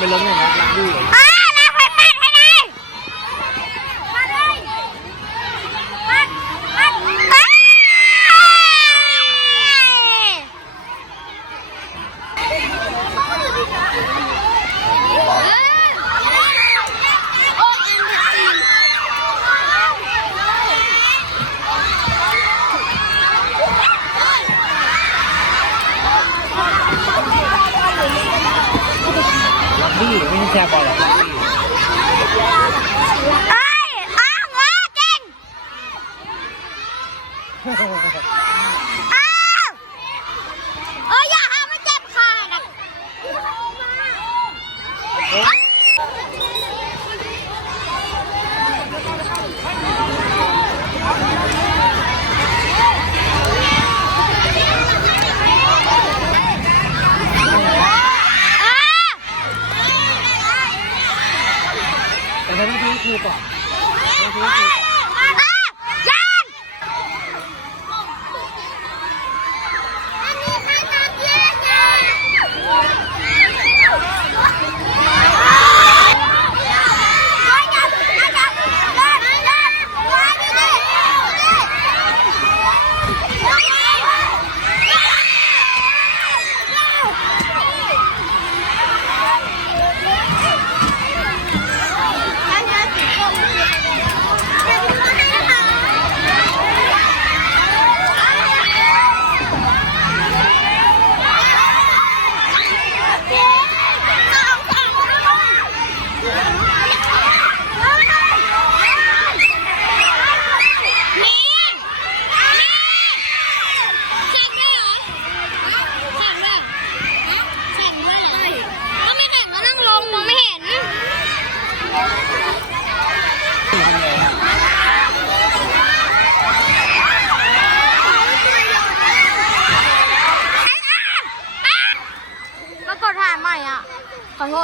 ไปล้มอย่างนั้นรักดื้อ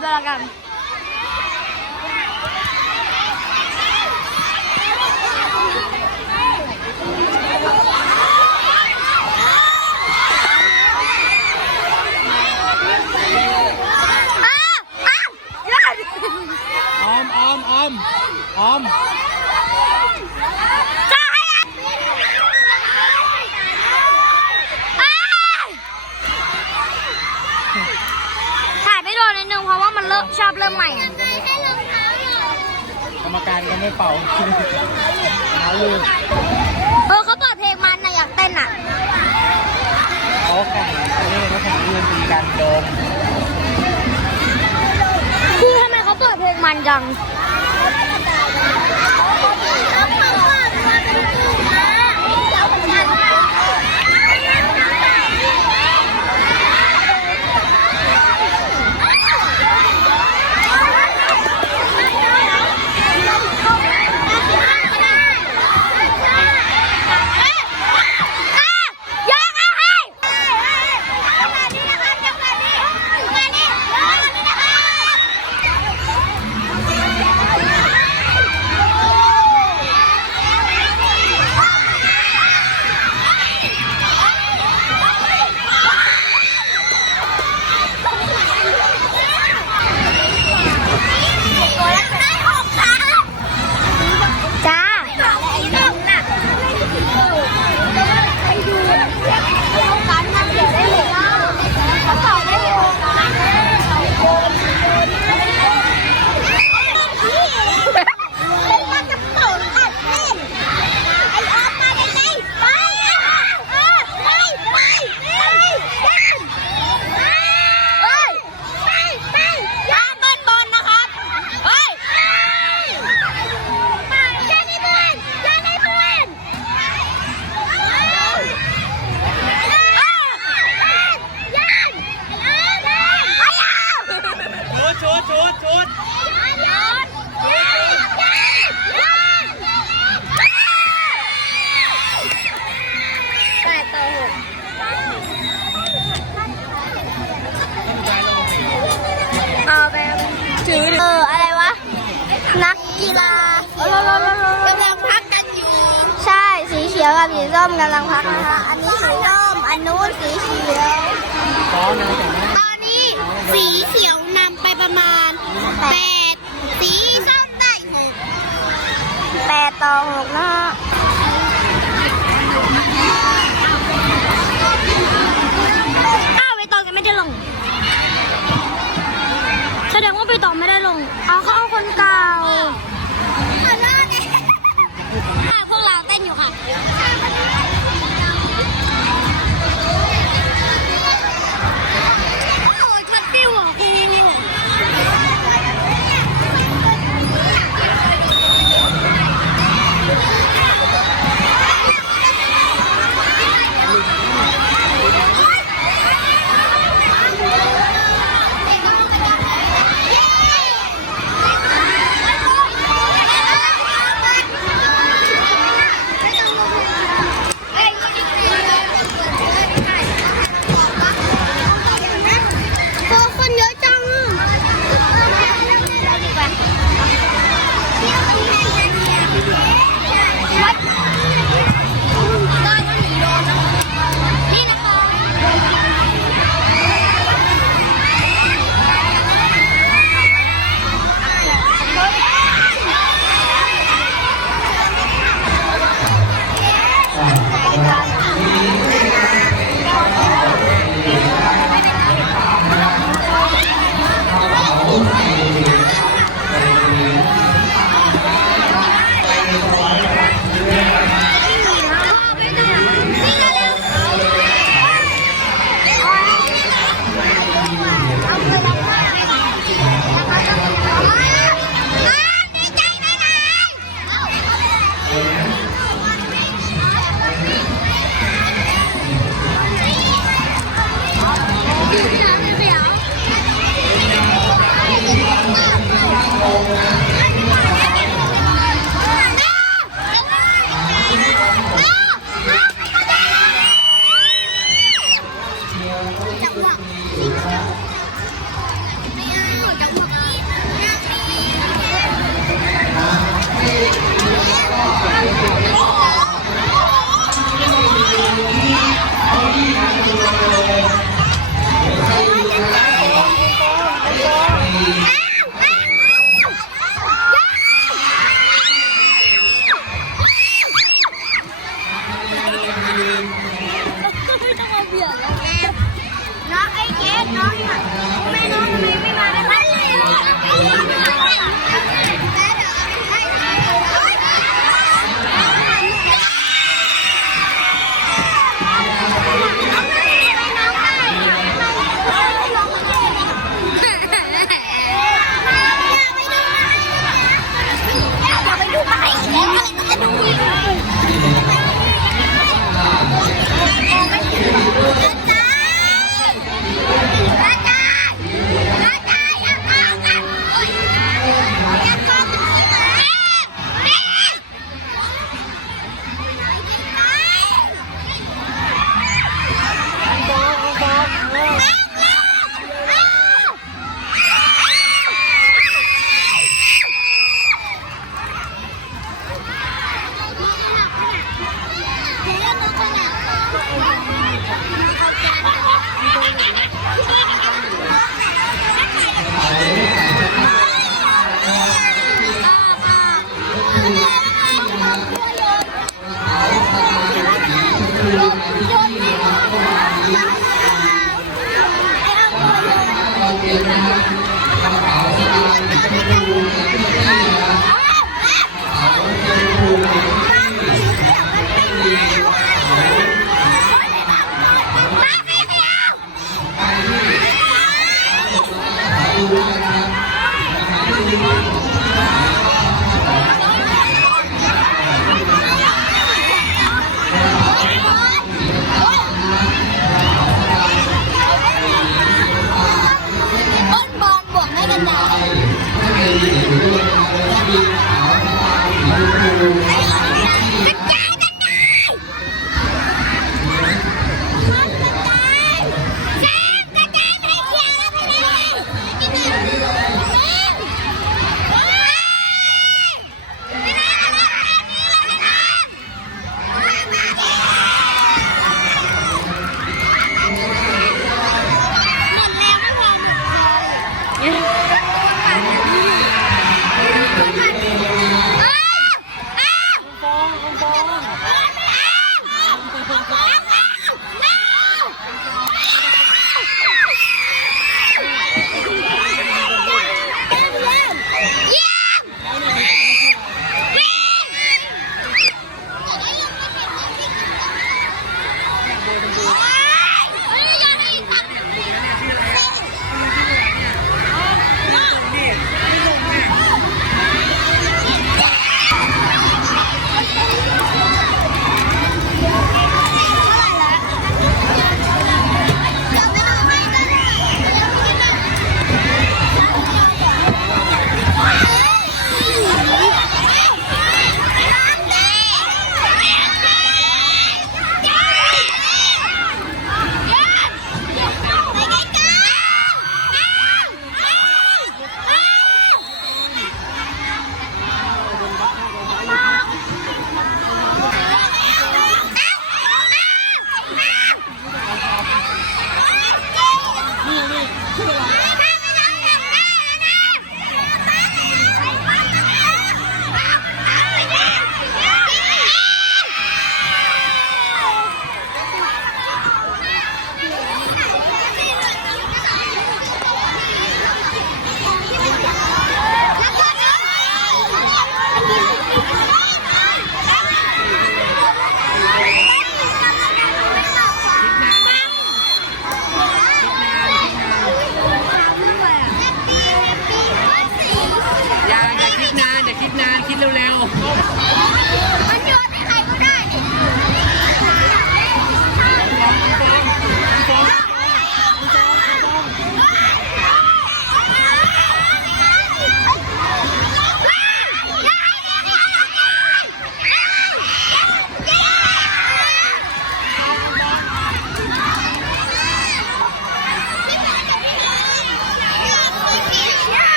belakang. Ah, ah, ah. Om, om, om. Om. om. มใหม่ กรรมการก็ไม่เป่าเท้าลืมเออเขาเปิดเพลงมันนะอยากเต้นอะเขาแข่งกันเล่นเขาแข่งยืนตีกันโดนคือทำไมเขาเปิดเพลงมันจัง กีฬากำลังพักกันอยู่ ใช่สีเขียวกับสีส้มกำลังพักนะคะ อันนี้สีส้มอันนู้นสีเขียวตอนนี้สีเขียวนำไปประมาณแปดสีส้มได้หกแปดต่อหกนะะอ้าวไปต่อกันไม่ได้ลง แสดงว่าไปต่อไม่ได้ลง เอาเขาเอาคนกลาง ต้น